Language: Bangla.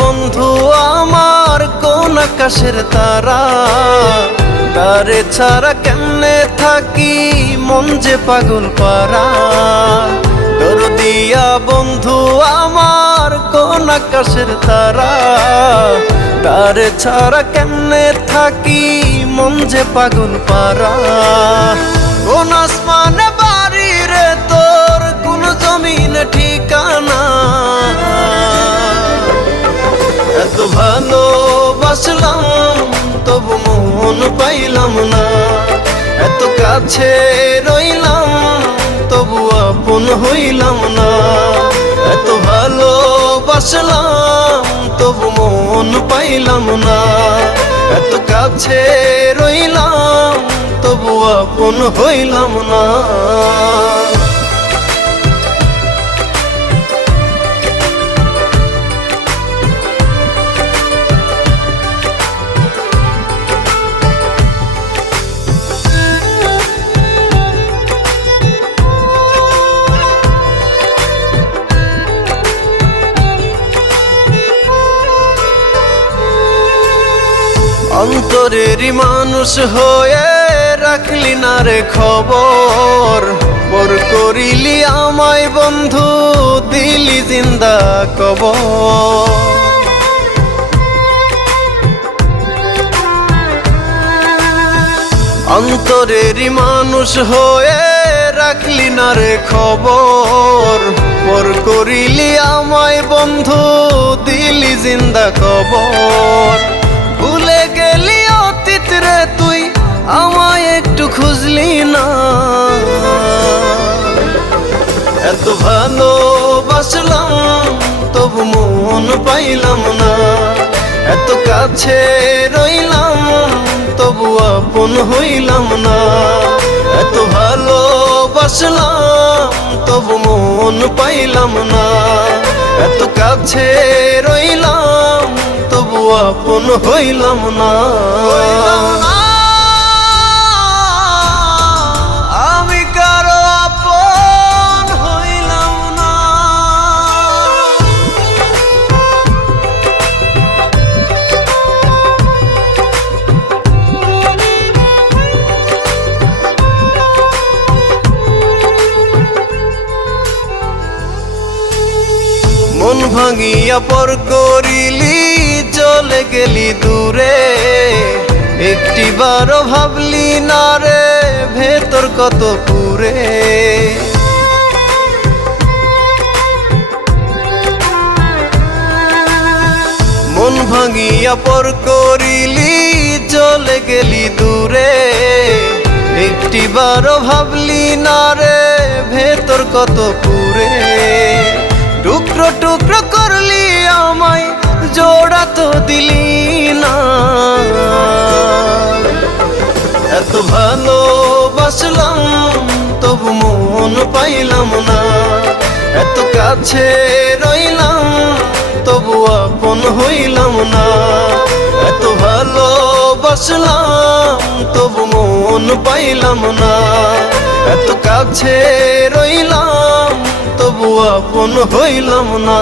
বন্ধু আমার কোন আকাশের তারা, তারে ছাড়া কেমনে থাকি মন যে পাগল পারা। দরদিয়া বন্ধু আমার কোন আকাশের তারা, তারে ছাড়া কেমনে থাকি মন যে পাগল পারা। কোন আসমানে বাড়ি রে তোর, কোন জমিনে ঠিকানা, এত ভালোবাসলাম তবু মন পাইলাম না। এত কাছে রইলাম তবু আপন হইলাম না। এত ভালোবাসলাম তবু মন পাইলাম না। এত কাছে রইলাম তবু আপন হইলাম না। অন্তরেরই মানুষ হয়ে রাখলি না রে খবর, পর করিলি আমায় বন্ধু দিলি জিন্দা কবর। অন্তরেরই মানুষ হয়ে রাখলি না রে খবর, পর করিলি আমায় বন্ধু দিলি জিন্দা কবর। ভুলে গেলি অতীত রে তুই আমায় একটু খুঁজলি না। এত ভালোবাসলাম তবু মন পাইলাম না। এত কাছে রইলাম তবু আপন হইলাম না। এত ভালোবাসলাম তবু মন পাইলাম না। এত কাছে রইলাম তবু আপন হইলাম না। আমি কারো আপন হইলাম না। মন ভাঙিয়া পর করিলি চলে গেলি দূরে, একটিবারও ভাবলি না রে ভেতর কত পুরে। মন ভাঙিয়া পর করিলি চলে গেলি দূরে, একটিবারও ভাবলি না রে ভেতর কত পুরে। টুকরো টুকরো করলি আমায় জোড়া তো দিলি না। এত ভালোবাসলাম তবু মন পাইলাম না। এত কাছে রইলাম তবু আপন হইলাম না। এত ভালোবাসলাম তবু মন পাইলাম না। এত কাছে রইলাম তবু আপন হইলাম না।